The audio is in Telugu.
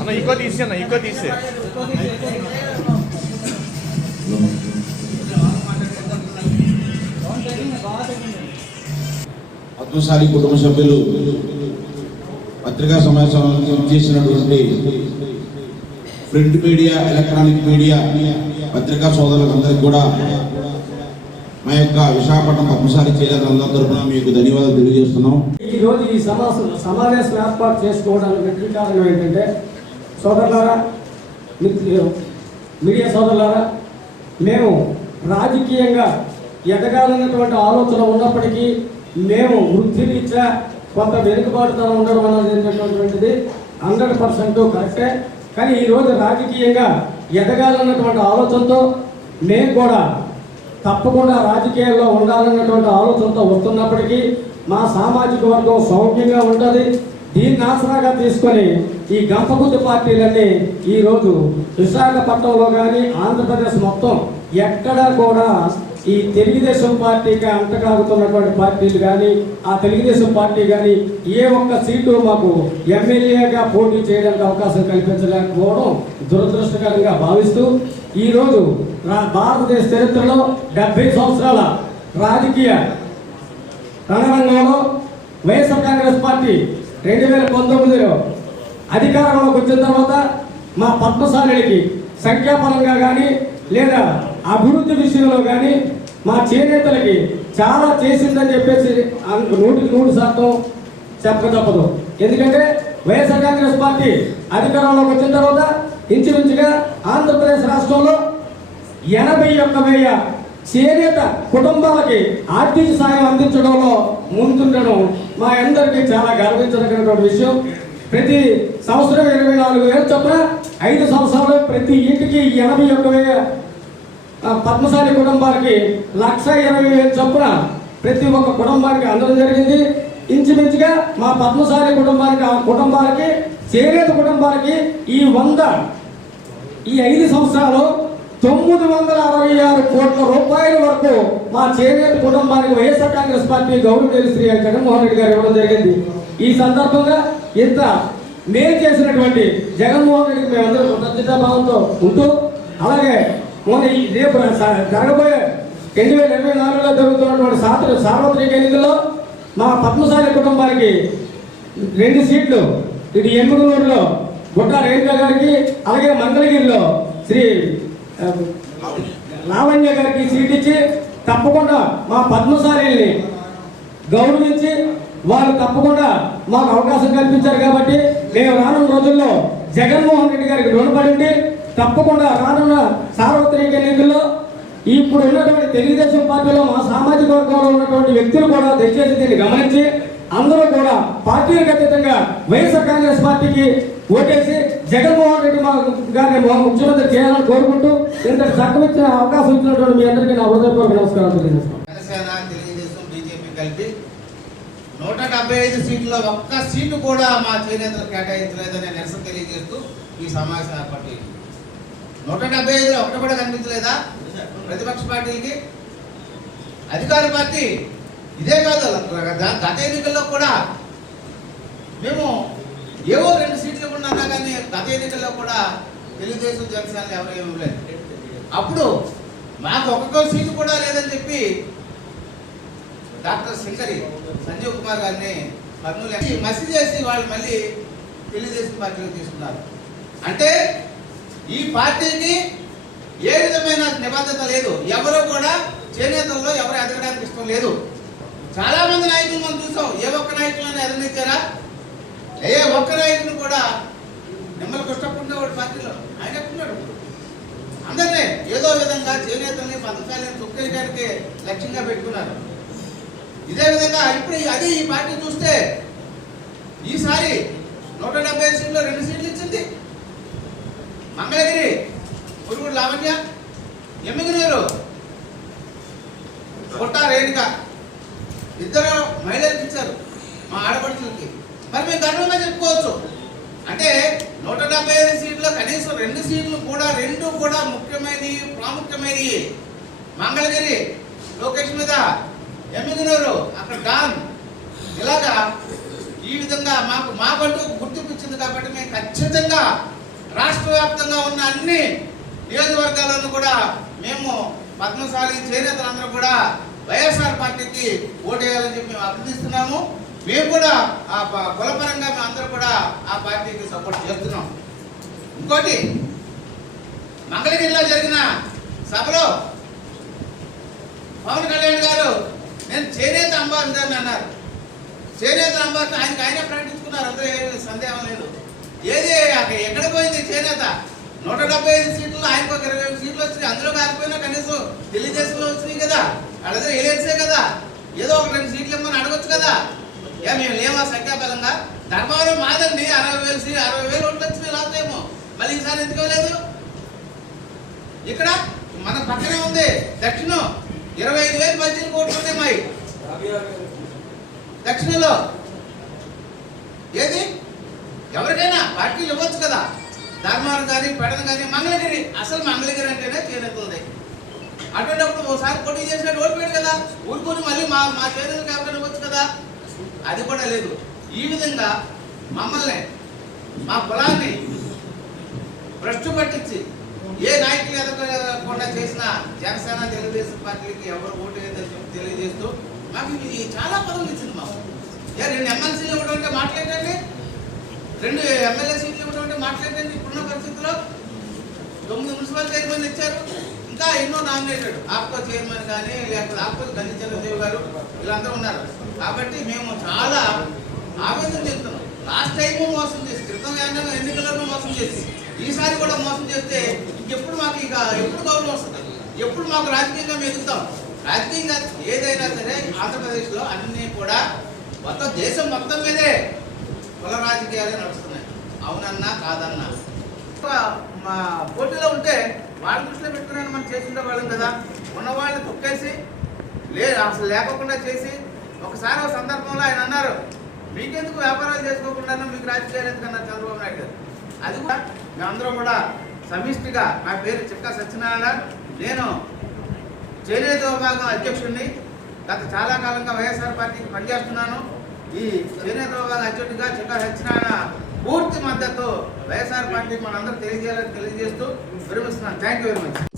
అన్న ఇంకో తీసి అన్న ఇంకో తీసే పద్మశాలి కుటుంబ సభ్యులు పత్రికా సమావేశానికి చేసినటువంటి ప్రింట్ మీడియా, ఎలక్ట్రానిక్ మీడియా పత్రికా సోదరులందరికీ కూడా మా యొక్క విశాఖపట్నం పద్మశాలి చేనేతలందరి తరఫున మీకు ధన్యవాదాలు తెలియజేస్తున్నాం. ఈరోజు ఈ సమావేశం ఏర్పాటు చేసుకోవడానికి ముఖ్య కారణం ఏంటంటే, సోదరులారా, మీడియా సోదరులారా, మేము రాజకీయంగా ఎదగాలన్నటువంటి ఆలోచన ఉన్నప్పటికీ మేము వృత్తిరీత్యా కొంత వెనుకబాటుతనం ఉండడం అనేటువంటిది 100% కరెక్టే. కానీ ఈరోజు రాజకీయంగా ఎదగాలన్నటువంటి ఆలోచనతో మేము కూడా తప్పకుండా రాజకీయాల్లో ఉండాలన్నటువంటి ఆలోచనతో వస్తున్నప్పటికీ మా సామాజిక వర్గం సౌఖ్యంగా ఉంటుంది. దీన్ని ఆసరాగా తీసుకొని ఈ గంపగుద్దు పార్టీలన్నీ ఈరోజు విశాఖపట్నంలో కానీ ఆంధ్రప్రదేశ్ మొత్తం ఎక్కడా కూడా ఈ తెలుగుదేశం పార్టీకి అంటకాగుతున్నటువంటి పార్టీలు కానీ, ఆ తెలుగుదేశం పార్టీ కానీ ఏ ఒక్క సీటు మాకు ఎమ్మెల్యేగా పోటీ చేయడానికి అవకాశం కల్పించలేకపోవడం దురదృష్టకరంగా భావిస్తూ, ఈరోజు భారతదేశ చరిత్రలో 70 సంవత్సరాల రాజకీయ రణరంగంలో వైఎస్ఆర్ కాంగ్రెస్ పార్టీ 2019లో అధికారంలోకి వచ్చిన తర్వాత మా పద్మశాలికి సంఖ్యాపరంగా కానీ లేదా అభివృద్ధి విషయంలో కానీ మా చేనేతలకి చాలా చేసిందని చెప్పేసి 100% చెప్పక తప్పదు. ఎందుకంటే వైఎస్ఆర్ కాంగ్రెస్ పార్టీ అధికారంలోకి వచ్చిన తర్వాత ఇంచుమించుగా ఆంధ్రప్రదేశ్ రాష్ట్రంలో 81,000 చేనేత కుటుంబాలకి ఆర్థిక సాయం అందించడంలో ముందుండడం మా అందరికీ చాలా గర్వించదగినటువంటి విషయం. ప్రతి సంవత్సరం 24,000 చొప్పున 5 సంవత్సరాలు ప్రతి ఇంటికి 81,000 పద్మశాలి కుటుంబాలకి 1,20,000 చొప్పున ప్రతి ఒక్క కుటుంబానికి అందడం జరిగింది. ఇంచుమించుగా మా పద్మశాలి కుటుంబాలకి చేనేత కుటుంబాలకి ఈ 5 సంవత్సరాలు 966 కోట్ల రూపాయల వరకు మా చేనేత కుటుంబానికి వైఎస్ఆర్ కాంగ్రెస్ పార్టీ గౌరవ శ్రీ జగన్మోహన్ రెడ్డి గారు ఇవ్వడం జరిగింది. ఈ సందర్భంగా ఇంత మేలు చేసినటువంటి జగన్మోహన్ రెడ్డికి మేమందరం కృతజ్ఞతాభావంతో ఉంటూ, అలాగే రేపు జరగబోయే 2024లో జరుగుతున్నటువంటి సార్వత్రిక ఎన్నికల్లో మా పద్మశాలి కుటుంబానికి 2 సీట్లు, ఇటు ఎమ్మిగనూరులో గుట్ట రేణుక గారికి, అలాగే మంగళగిరిలో శ్రీ లావణ్య గారికి సీట్ ఇచ్చి తప్పకుండా మా పద్మశాలిని గౌరవించి వాళ్ళు తప్పకుండా మాకు అవకాశం కల్పించారు. కాబట్టి మేము రానున్న రోజుల్లో జగన్మోహన్ రెడ్డి గారికి రుణపడి ఉండి తప్పకుండా రానున్న సార్వత్రిక ఎన్నికల్లో ఇప్పుడు ఉన్నటువంటి తెలుగుదేశం పార్టీలో మా సామాజిక వర్గంలో ఉన్నటువంటి వ్యక్తులు కూడా దయచేసి దీన్ని గమనించి అందరూ కూడా పార్టీలకు అతీతంగా వైఎస్ఆర్ కాంగ్రెస్ పార్టీకి ఓటేసి జగన్మోహన్ రెడ్డి గారిని ముఖ్యమంత్రి చేయాలని కోరుకుంటూ ఇంతటి చట్టం ఇచ్చిన అవకాశం ఇచ్చినటువంటి మీ అందరికీ నా హృదయపూర్వక నమస్కారం తెలియజేస్తాను. తెలుగుదేశం బీజేపీ కలిపి 175 సీట్లలో ఒక్క సీటు కూడా మా చేనేతలు కేటాయించలేదని నిరసన తెలియజేస్తూ ఈ సమావేశం ఏర్పాటు చేయండి. 175 ఒకటి కూడా కనిపించలేదా ప్రతిపక్ష పార్టీలకి? అధికార పార్టీ ఇదే కాదు, గత ఎన్నికల్లో కూడా మేము ఏవో 2 సీట్లు ఇవ్వన్నా కానీ గత ఎన్నికల్లో కూడా తెలుగుదేశం జనసేన ఎవరు ఇవ్వలేదు. అప్పుడు మాకు ఒక్కొక్క సీటు కూడా లేదని చెప్పి డాక్టర్ సింగరి సంజీవ్ కుమార్ గారిని కర్నూలు మసి చేసి వాళ్ళు మళ్ళీ తెలుగుదేశం పార్టీలో తీసుకున్నారు. అంటే ఈ పార్టీకి ఏ విధమైన నిబద్ధత లేదు. ఎవరు కూడా చేనేతల్లో ఎవరు ఎదగడానికి ఇష్టం లేదు. చాలా మంది నాయకులు మనం చూసాం. ఏ ఒక్క నాయకులను ఎదగనిచ్చారా? ఏ ఒక్క నాయకుని కూడా మిమ్మల్ని కష్టపడినవాడు పార్టీలో ఆయన ఎట్టున్నాడు. అందరినీ ఏదో విధంగా చేనేతల్ని పథకాలను తొక్కేయడానికి లక్ష్యంగా పెట్టుకున్నారు. ఇదే విధంగా ఇప్పుడు అది ఈ పార్టీ చూస్తే ఈసారి 175 సీట్లో 2 సీట్లు ఇచ్చింది. మంగళగిరి పురుగుడు లావణ్య, ఎమ్మిగనూరు గుట్ట రేణుక, 2 మహిళలకు ఇచ్చారు మా ఆడపడుచులకి. మరి మేము గర్వంగా చెప్పుకోవచ్చు. అంటే 175 సీట్లో కనీసం 2 సీట్లు కూడా 2 కూడా ముఖ్యమైనవి, ప్రాముఖ్యమైనవి. మంగళగిరి లోకేష్ మీద, ఎమ్మిగనూరు అక్కడ డాన్, ఇలాగా ఈ ఈ విధంగా మాకంటూ గుర్తింపు ఇచ్చింది కాబట్టి మేము ఖచ్చితంగా రాష్ట్ర వ్యాప్తంగా ఉన్న అన్ని నియోజకవర్గాలను కూడా మేము పద్మశాలి చేనేతలందరూ కూడా వైఎస్ఆర్ పార్టీకి ఓటేయాలని చెప్పి మేము అభ్యర్థిస్తున్నాము. మేము కూడా ఆ కులపరంగా మేము అందరూ కూడా ఆ పార్టీకి సపోర్ట్ చేస్తున్నాం. ఇంకోటి, మంగళగిరిలో జరిగిన సభలో పవన్ కళ్యాణ్ గారు నేను చేనేత అంబాసిడర్ అన్నారు. చేనేత అంబాసిడర్ ఆయనే ప్రకటించుకున్నారు, అందరూ ఏమీ సందేహం లేదు. ఏది ఎక్కడ పోయింది చేనేత? 175 సీట్లు, ఆయనకు 25 సీట్లు వచ్చినాయి. అందులో కాకపోయినా కనీసం తెలుగుదేశంలో వచ్చినాయి కదా, అలాగే ఎలక్ట్సే కదా, ఏదో ఒక 2 సీట్లు ఇమ్మని అడగొచ్చు కదా. మేము లేమా సంఖ్యాబలంగా? ధర్మవరం మాదండి, 60,000 ఓట్లు వచ్చినాయి లాస్ట్ టైము. మళ్ళీ ఈసారి ఎందుకు ఇవ్వలేదు? ఇక్కడ మన పక్కనే ఉంది దక్షిణం, 25,000 బడ్జెట్ కోట్లు ఉంటాయి మాయి దక్షిణంలో. ఏది ఎవరికైనా పార్టీలు ఇవ్వచ్చు కదా, ధర్మారం కానీ పెడన కానీ. మంగళగిరి, అసలు మంగళగిరి అంటేనే చేనేతలది. అటువంటిప్పుడు ఒకసారి పోటీ చేసినట్టు ఓడిపోయాడు కదా, ఊరుకొని మళ్ళీ మా చేనేతలు కాబట్టి ఇవ్వచ్చు కదా, అది కూడా లేదు. ఈ విధంగా మమ్మల్ని, మా కులాన్ని భ్రష్టు పట్టించి ఏ నాయకులు ఎదగకుండా చేసిన జనసేన తెలుగుదేశం పార్టీలకి ఎవరు ఓటు వేయదని తెలియజేస్తూ మాకు ఇది చాలా పదవులు ఇచ్చింది. మాకు 2 ఎమ్మెల్సీలు ఇవ్వడం అంటే మాట్లాడండి, 2 ఎమ్మెల్యే సీట్లు ఇవ్వడం అంటే మాట్లాడండి. ఇప్పుడున్న పరిస్థితుల్లో 9 మున్సిపల్ చైర్మన్ ఇచ్చారు, ఇంకా ఎన్నో నామినేటెడ్ ఆప్కో చైర్మన్ కానీ, లేకపోతే ఆప్కో గంజి చంద్రదేవ్ గారు, వీళ్ళందరూ ఉన్నారు. కాబట్టి మేము చాలా ఆవేదన చెప్తున్నాం. లాస్ట్ టైము మోసం చేసి, క్రితం ఎన్నికలను మోసం చేసి, ఈసారి కూడా మోసం చేస్తే ఇంకెప్పుడు మాకు ఎప్పుడు గౌరవం వస్తుంది? ఎప్పుడు మాకు రాజకీయంగా మేము ఎదుగుతాం? రాజకీయంగా ఏదైనా సరే ఆంధ్రప్రదేశ్లో అన్నీ కూడా మొత్తం దేశం మొత్తం మీదే కుల రాజకీయాలే నడుస్తున్నాయి, అవునన్నా కాదన్నా. మా పోటీలో ఉంటే వాళ్ళ దృష్టిలో పెట్టుకుని మనం చేసిండే వాళ్ళం కదా. ఉన్న వాళ్ళని తొక్కేసి అసలు లేకుండా చేసి, ఒకసారి ఒక సందర్భంలో ఆయన అన్నారు, మీకెందుకు వ్యాపారాలు చేసుకోకుండా మీకు రాజకీయాలు ఎందుకన్నారు చంద్రబాబు నాయుడు గారు. అది కూడా మేమందరం కూడా సమిష్టిగా, నా పేరు చిక్కా సత్యనారాయణ, నేను చేనేత విభాగం అధ్యక్షుడిని. గత చాలా కాలంగా వైఎస్ఆర్ పార్టీకి పనిచేస్తున్నాను. ఈ చేనేత విభాగం అధ్యక్షుడిగా చిక్కా సత్యనారాయణ పూర్తి మద్దతు వైఎస్ఆర్ పార్టీకి మనందరూ తెలియజేయాలని తెలియజేస్తూ విరమిస్తున్నాను. Thank you very much.